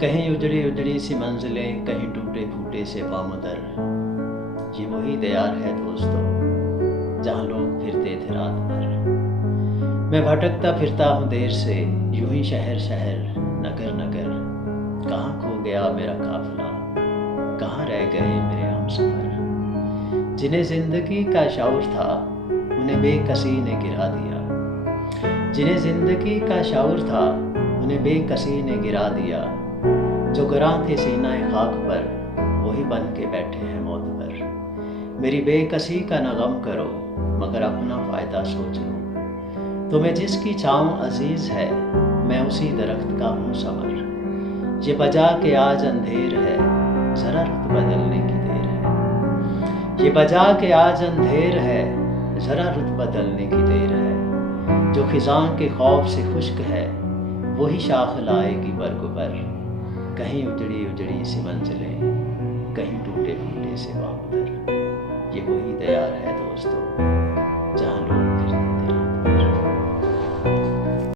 کہیں اجڑی اجڑی سی منزلیں، کہیں ٹوٹے پھوٹے سے پامدر، یہ وہی دیار ہے دوستو جہاں لوگ پھرتے تھے رات بھر۔ میں بھٹکتا پھرتا ہوں دیر سے، یوں ہی شہر شہر نگر نگر، کہاں کھو گیا میرا قافلہ، کہاں رہ گئے میرے ہمسفر۔ جنہیں زندگی کا شعور تھا انہیں بے کسی نے گرا دیا، جنہیں زندگی کا شعور تھا انہیں بے کسی نے گرا دیا، جو گراں تھے سینہ خاک پر وہی بن کے بیٹھے ہیں معتبر۔ میری بے کسی کا نہ غم کرو مگر اپنا فائدہ سوچ لو، تمہیں جس کی چھاؤں عزیز ہے میں اسی درخت کا ہوں ثمر۔ یہ بجا کہ آج اندھیر ہے ذرا رخ بدلنے کی دیر ہے، یہ بجا کہ آج اندھیر ہے ذرا رخ بدلنے کی دیر ہے، جو خزاں کے خوف سے خشک ہے وہی شاخ لائے گی برگ بر۔ کہیں اجڑی اجڑی سی منزلیں، کہیں ٹوٹے پھوٹے سے پامدر، یہ وہی دیار ہے دوستو